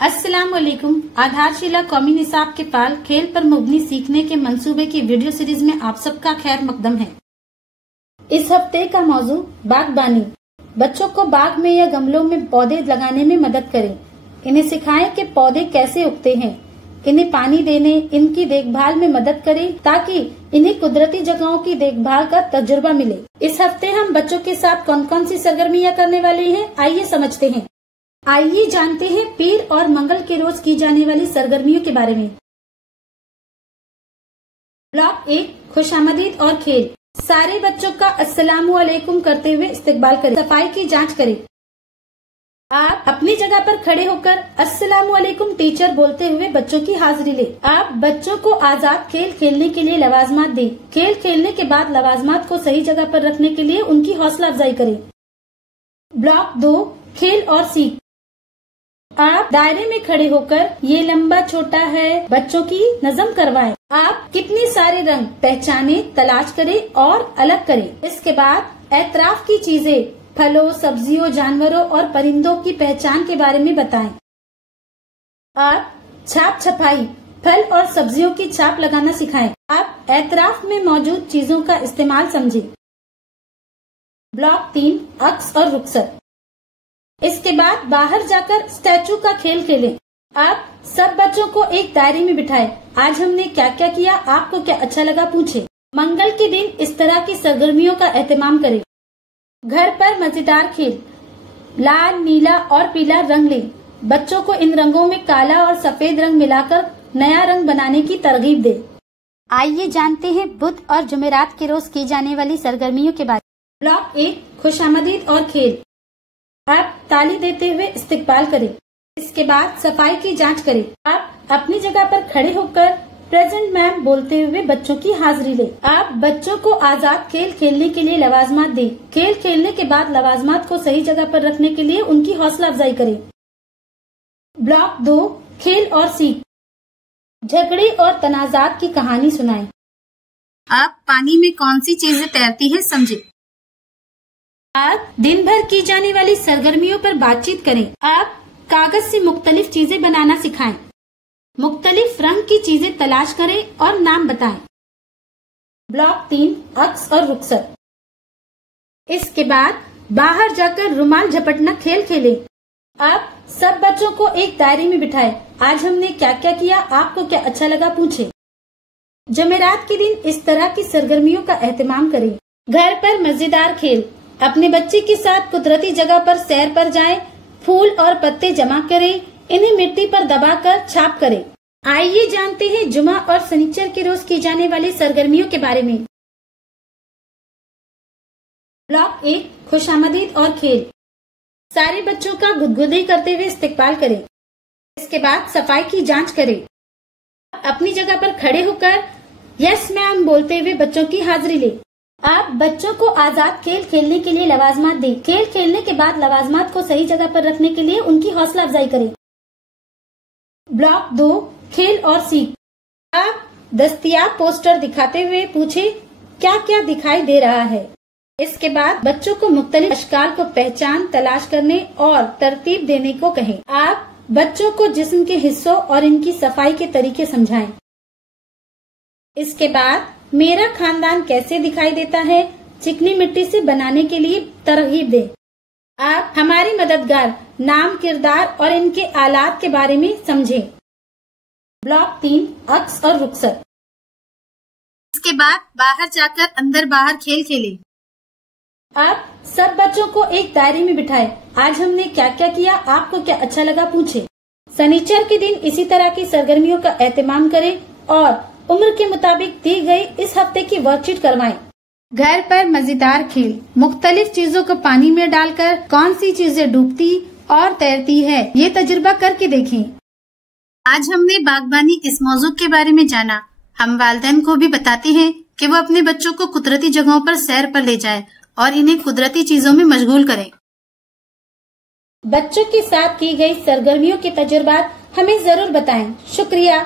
अस्सलाम वालेकुम। आधारशिला कौमी निसाब के पाल खेल पर मुबनी सीखने के मंसूबे की वीडियो सीरीज में आप सबका खैर मकदम है। इस हफ्ते का मौजू बागबानी। बच्चों को बाग में या गमलों में पौधे लगाने में मदद करें। इन्हें सिखाएं कि पौधे कैसे उगते हैं। इन्हें पानी देने, इनकी देखभाल में मदद करें ताकि इन्हें कुदरती जगहों की देखभाल का तजुर्बा मिले। इस हफ्ते हम बच्चों के साथ कौन कौन सी सरगर्मियां करने वाले हैं, आइए समझते हैं। आइए जानते हैं पीर और मंगल के रोज की जाने वाली सरगर्मियों के बारे में। ब्लॉक 1 खुशामदीद और खेल। सारे बच्चों का अस्सलामु अलैकुम करते हुए इस्तकबाल करें। सफाई की जांच करें। आप अपनी जगह पर खड़े होकर अस्सलामु अलैकुम टीचर बोलते हुए बच्चों की हाजिरी ले। आप बच्चों को आजाद खेल खेलने के लिए लवाजमात दें। खेल खेलने के बाद लवाजमात को सही जगह पर रखने के लिए उनकी हौसला अफजाई करें। ब्लॉक 2 खेल और सीख। आप दायरे में खड़े होकर ये लंबा छोटा है बच्चों की नज़म करवाएं। आप कितने सारे रंग पहचाने, तलाश करें और अलग करें। इसके बाद एतराफ की चीजें, फलों, सब्जियों, जानवरों और परिंदों की पहचान के बारे में बताएं। आप छाप छपाई, फल और सब्जियों की छाप लगाना सिखाएं। आप एतराफ में मौजूद चीजों का इस्तेमाल समझें। ब्लॉक 3 अक्स और रुखसत। इसके बाद बाहर जाकर स्टैचू का खेल खेलें। आप सब बच्चों को एक दायरे में बिठाएं। आज हमने क्या क्या किया, आपको क्या अच्छा लगा पूछे। मंगल के दिन इस तरह की सरगर्मियों का एहतमाम करें। घर पर मजेदार खेल, लाल, नीला और पीला रंग लें। बच्चों को इन रंगों में काला और सफेद रंग मिलाकर नया रंग बनाने की तरगीब दें। आइए जानते हैं बुध और जुमेरात के रोज की जाने वाली सरगर्मियों के बारे में। ब्लॉक 1 खुशामदीद और खेल। आप ताली देते हुए इस्तकबाल करें। इसके बाद सफाई की जांच करें। आप अपनी जगह पर खड़े होकर प्रेजेंट मैम बोलते हुए बच्चों की हाजिरी ले। आप बच्चों को आजाद खेल खेलने के लिए लवाजमात दें। खेल खेलने के बाद लवाजमात को सही जगह पर रखने के लिए उनकी हौसला अफजाई करें। ब्लॉक 2 खेल और सीख। झगड़े और तनाजात की कहानी सुनाएं। आप पानी में कौन सी चीजें तैरती है समझे। आप दिन भर की जाने वाली सरगर्मियों पर बातचीत करें। आप कागज से मुख्तलिफ चीजें बनाना सिखाएं। मुख्तलिफ रंग की चीजें तलाश करें और नाम बताएं। ब्लॉक 3 अक्स और रुखसत। इसके बाद बाहर जाकर रुमाल झपटना खेल खेलें। आप सब बच्चों को एक दायरे में बिठाएं। आज हमने क्या क्या किया, आपको क्या अच्छा लगा पूछे। जमेरात के दिन इस तरह की सरगर्मियों का एहतमाम करें। घर पर मजेदार खेल, अपने बच्चे के साथ कुदरती जगह पर सैर पर जाएं। फूल और पत्ते जमा करें। इन्हें मिट्टी पर दबाकर छाप करें। आइए जानते हैं जुमा और शनिचर के रोज की जाने वाली सरगर्मियों के बारे में। ब्लॉक 1 खुशामदीद और खेल। सारे बच्चों का गुदगुदी करते हुए इस्तकबाल करें। इसके बाद सफाई की जांच करें। अपनी जगह पर खड़े होकर यस मैम बोलते हुए बच्चों की हाजिरी ले। आप बच्चों को आजाद खेल खेलने के लिए लवाजमात दें। खेल खेलने के बाद लवाजमात को सही जगह पर रखने के लिए उनकी हौसला अफजाई करें। ब्लॉक 2 खेल और सीख। आप दस्तयाब पोस्टर दिखाते हुए पूछे क्या क्या दिखाई दे रहा है। इसके बाद बच्चों को मुख्तलिफ अशकाल को पहचान, तलाश करने और तरतीब देने को कहें। आप बच्चों को जिस्म के हिस्सों और इनकी सफाई के तरीके समझाएं। इसके बाद मेरा खानदान कैसे दिखाई देता है चिकनी मिट्टी से बनाने के लिए तरगीब दें। आप हमारी मददगार नाम, किरदार और इनके आलात के बारे में समझें। ब्लॉक 3 अक्स और रुखसत। इसके बाद बाहर जाकर अंदर बाहर खेल खेलें। आप सब बच्चों को एक दायरे में बिठाएं। आज हमने क्या क्या किया, आपको क्या अच्छा लगा पूछे। शनिचर के दिन इसी तरह की सरगर्मियों का एहतमाम करें और उम्र के मुताबिक दी गई इस हफ्ते की वर्कशीट करवाएं। घर पर मजेदार खेल, मुख्तलिफ चीजों को पानी में डालकर कौन सी चीजें डूबती और तैरती है, ये तजुर्बा करके देखें। आज हमने बागबानी इस मौजू के बारे में जाना। हम वालिदैन को भी बताते हैं कि वो अपने बच्चों को कुदरती जगहों पर सैर पर ले जाएं और इन्हें कुदरती चीजों में मशगूल करें। बच्चों के साथ की गई सरगर्मियों के तजुर्बात हमें जरूर बताएं। शुक्रिया।